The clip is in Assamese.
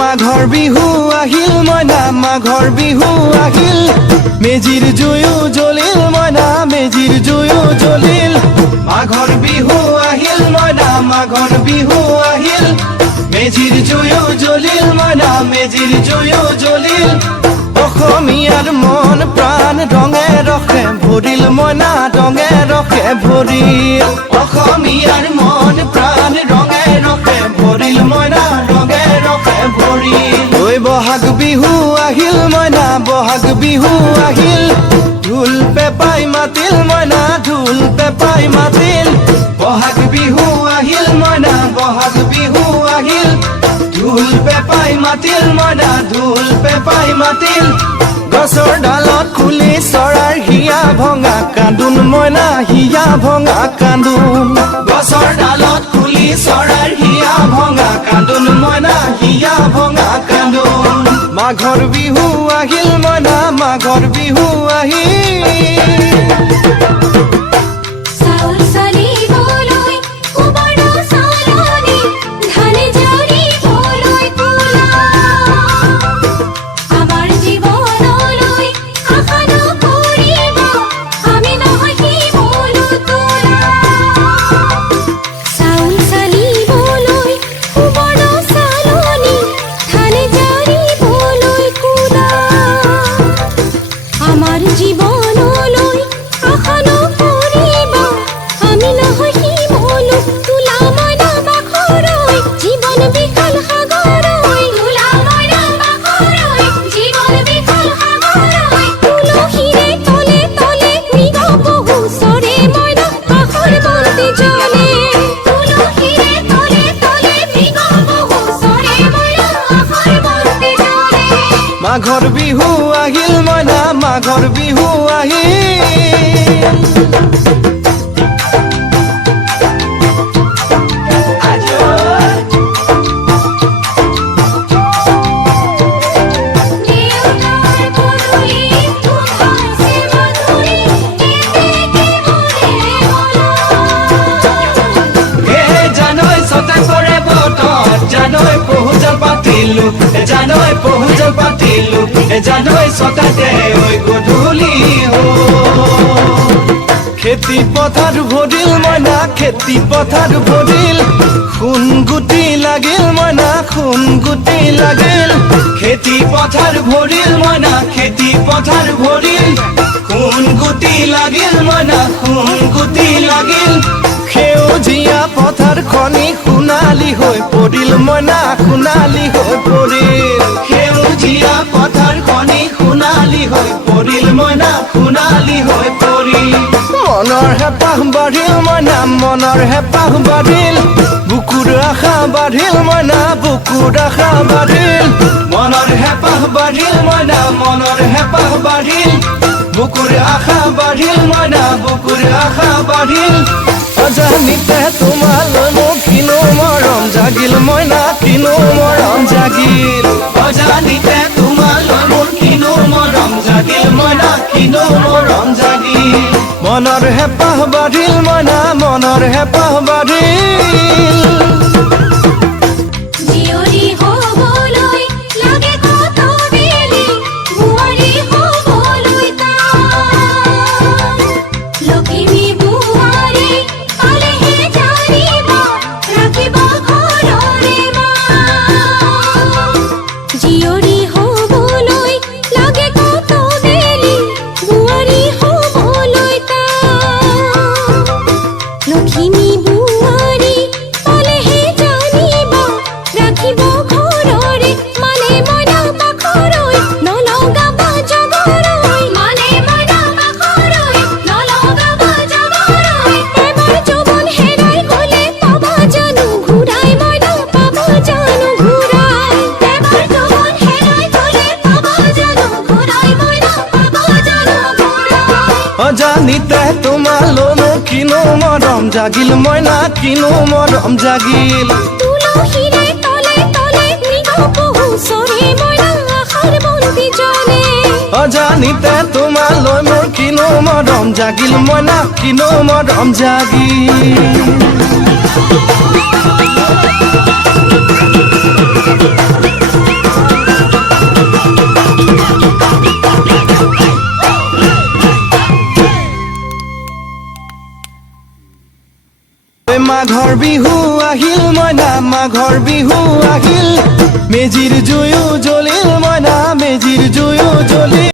মাঘৰ বিহু আহিল মইনা মাঘৰ বিহু আহিল মেজিৰ জুয়ো জ্বলিল মইনা মেজিৰ জুয়ো জ্বলিল মাঘৰ বিহু আহিল মইনা মাঘৰ বিহু আহিল মেজিৰ জুয়ো জ্বলিল মইনা মেজিৰ জুয়ো জ্বলিল অসমীয়াৰ মন প্ৰাণ ৰঙে ৰখে ভৰিল মইনা ৰঙে ৰখে ভৰিল অসমীয়াৰ মন প্ৰাণ ৰঙে ৰখে ভৰিল মইনা ৰঙে ৰখে ভৰিল ঐ বহাগ বিহু আহিল মইনা বহাগ বিহু আহিল ঢোল পেপাই মাতিল মইনা ঢোল পেপাই মাতিল বহাগ বিহু আহিল মইনা বহাগ বিহু আহিল ঢোল পেপাই মাতিল মইনা ঢোল পেপাই মাতিল গছৰ ডালত খুলি চৰাৰ হিয়া ভঙা কান্দোন মইনা হিয়া ভঙা কান্দোন গছৰ ডালত খুলি চৰাৰ হিয়া ভঙা কান্দোন মইনা হিয়া ভঙা কান্দোন মাঘৰ বিহু আহিল মইনা মাঘৰ বিহু আহিল মাঘৰ বিহু আহিল মইনা মাঘৰ বিহু আহিল জানৈ পহুজল পাতিলো জানৈ ছটাতে ঐ গধূলি খেতি পথাৰ ভৰিল মইনা খেতি পথাৰ ভৰিল খুন গুটি লাগিল মইনা খুন গুটি লাগিল খেতি পথাৰ ভৰিল মইনা খেতি পথাৰ ভৰিল খুন গুটি লাগিল মইনা খুন গুটি লাগিল সেউজীয়া পথাৰ খনি সোণালী হৈ পৰিল মইনা সোণালী হৈ পৰিল সেউজীয়া পথাৰ খনি সোণালী হৈ পৰিল মইনা সোণালী হৈ পৰিল মনৰ হেঁপাহ বাঢ়িল মইনা মনৰ হেঁপাহ বাঢ়িল বুকুৰ আশা বাঢ়িল মইনা বুকুৰ আশা বাঢ়িল মনৰ হেঁপাহ বাঢ়িল মইনা মনৰ হেঁপাহ বাঢ়িল বুকুৰ আশা বাঢ়িল মইনা বুকুৰ আশা বাঢ়িল অজানিতে তোমালৈ মোৰ কিনো মৰম জাগিল মইনা কিনো মৰম জাগিল অজানিতে তোমালৈ মোৰ কিনো মৰম জাগিল মইনা কিনো মৰম জাগিল মনৰ হেঁপাহ বাঢ়িল মইনা মনৰ হেঁপাহ বাঢ়িল অজানিতে তোমালৈ মোৰ কিনো মৰম জাগিল মইনা কিনো মৰম জাগিল তুলসীৰে তলে তলে মৃগ পহু চৰে মইনা আশাৰ বন্তি জ্বলে অজানিতে তোমালৈ মোৰ কিনো মৰম জাগিল মইনা কিনো মৰম জাগিল মাঘৰ বিহু আহিল মইনা মাঘৰ বিহু আহিল মেজিৰ জুয়ো জ্বলিল মইনা মেজিৰ জুয়ো জ্বলিল